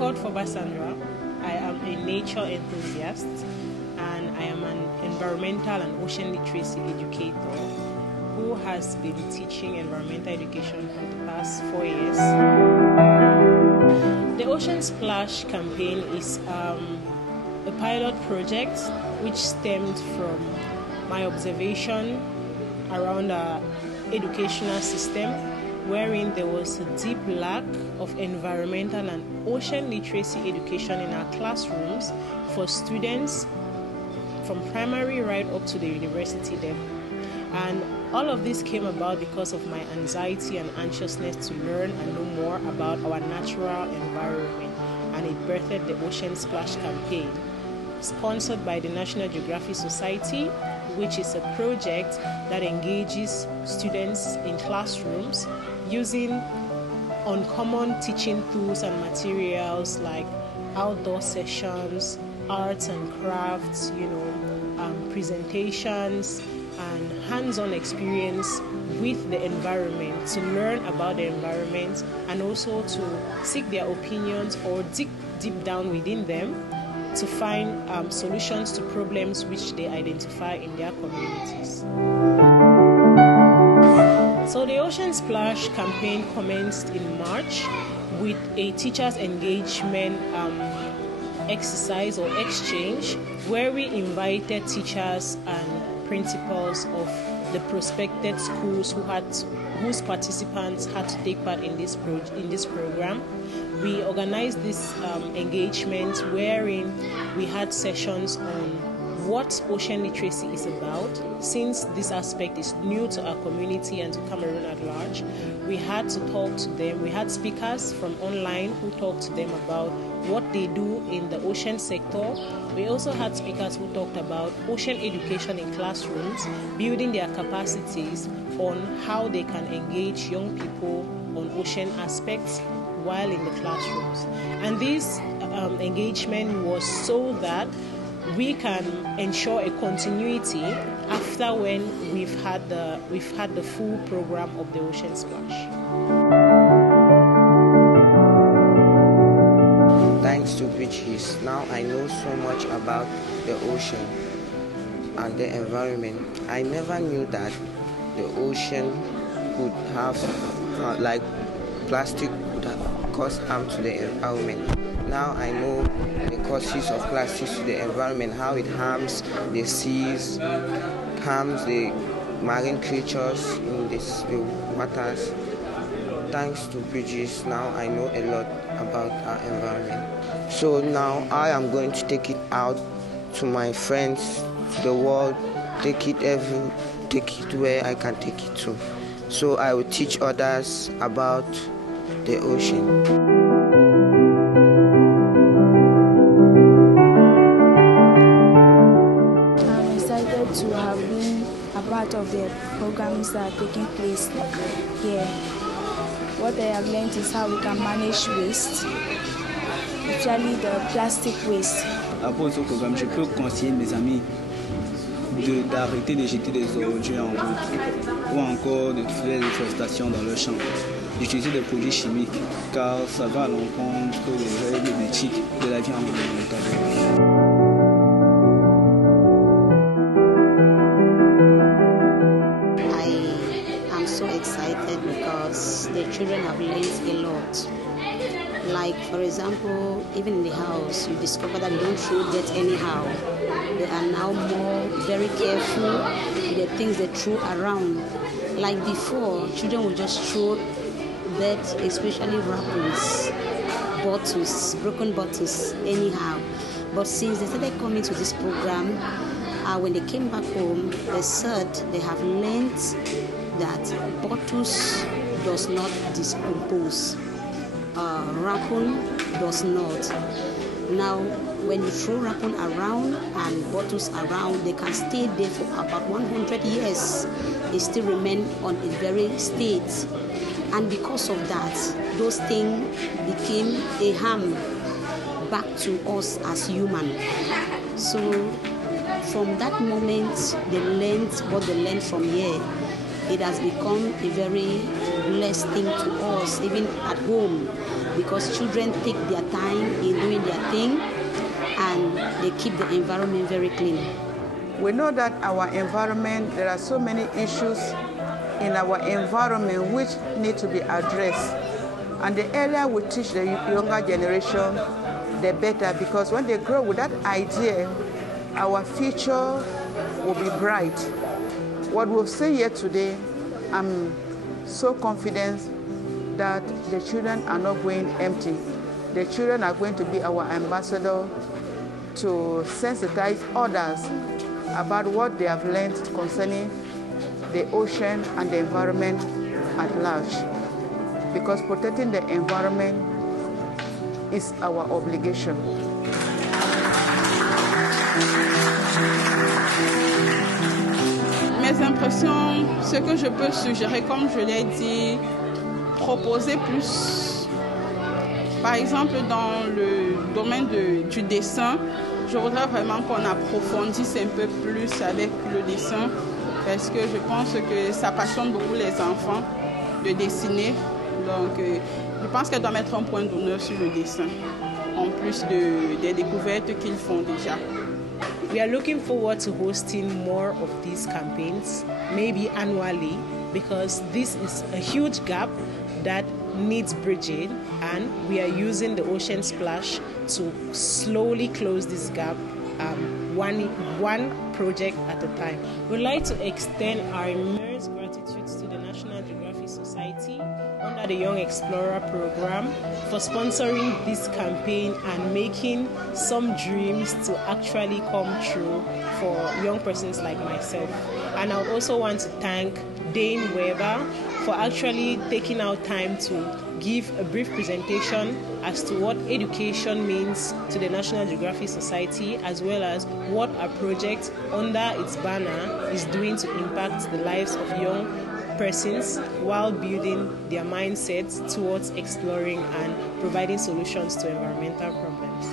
called Foba Sandra. I am a nature enthusiast and I am an environmental and ocean literacy educator who has been teaching environmental education for the past 4 years. The Ocean Splash campaign is a pilot project which stemmed from my observation around our educational system, wherein there was a deep lack of environmental and ocean literacy education in our classrooms for students from primary right up to the university level. And all of this came about because of my anxiety and anxiousness to learn and know more about our natural environment, and it birthed the Ocean Splash campaign, sponsored by the National Geographic Society, which is a project that engages students in classrooms using uncommon teaching tools and materials like outdoor sessions, arts and crafts, presentations, and hands-on experience with the environment to learn about the environment and also to seek their opinions or dig deep down within them to find solutions to problems which they identify in their communities. So the Ocean Splash campaign commenced in March with a teachers' engagement exercise or exchange where we invited teachers and principals of the prospective schools whose participants had to take part in this program. We organized this engagement wherein we had sessions on what ocean literacy is about, since this aspect is new to our community and to Cameroon at large. We had to talk to them. We had speakers from online who talked to them about what they do in the ocean sector. We also had speakers who talked about ocean education in classrooms, building their capacities on how they can engage young people on ocean aspects while in the classrooms. And this engagement was so that we can ensure a continuity after when we've had the full program of the Ocean Splash. Thanks to Bridges, now I know so much about the ocean and the environment. I never knew that the ocean could have, plastic could have caused harm to the environment. Now I know the causes of plastics to the environment, how it harms the seas, harms the marine creatures in the waters. Thanks to Bridges, now I know a lot about our environment. So now I am going to take it out to my friends, to the world, take it where I can take it to. So I will teach others about the ocean. To have been a part of the programs that are taking place here. What I have learned is how we can manage waste, especially the plastic waste. Après ce programme, je peux conseiller mes amis d'arrêter de jeter des ordures en route ou encore de faire des déforestation dans leur champ, d'utiliser des produits chimiques car ça va à l'encontre des règles d'éthique de la vie environnementale. Because the children have learned a lot. Like, for example, even in the house, you discover that you don't throw dirt anyhow. They are now very careful with the things they throw around. Like before, children would just throw dirt, especially wrappers, bottles, broken bottles, anyhow. But since they started coming to this program, when they came back home, they said they have learned that bottles does not decompose. Wrapping does not. Now, when you throw wrapping around and bottles around, they can stay there for about 100 years. They still remain on a very state. And because of that, those things became a harm back to us as human. So from that moment, they learned what they learned from here. It has become a very blessed thing to us, even at home, because because children take their time in doing their thing and they keep the environment very clean. We know that our environment, there are so many issues in our environment which need to be addressed. And the earlier we teach the younger generation, the better, because when they grow with that idea, our future will be bright. What we'll say here today, I'm so confident that the children are not going empty. The children are going to be our ambassador to sensitize others about what they have learned concerning the ocean and the environment at large. Because protecting the environment is our obligation. Mes impressions, ce que je peux suggérer, comme je l'ai dit, proposer plus. Par exemple, dans le domaine du dessin, je voudrais vraiment qu'on approfondisse un peu plus avec le dessin, parce que je pense que ça passionne beaucoup les enfants de dessiner. Donc, je pense qu'elle doit mettre un point d'honneur sur le dessin, en plus des découvertes qu'ils font déjà. We are looking forward to hosting more of these campaigns, maybe annually, because this is a huge gap that needs bridging, and we are using the Ocean Splash to slowly close this gap, one project at a time. We'd like to extend our immense gratitude to the National Geographic Society under the Young Explorer program for sponsoring this campaign and making some dreams to actually come true for young persons like myself. And I also want to thank Dane Weber for actually taking out time to give a brief presentation as to what education means to the National Geographic Society, as well as what our project under its banner is doing to impact the lives of young persons while building their mindsets towards exploring and providing solutions to environmental problems.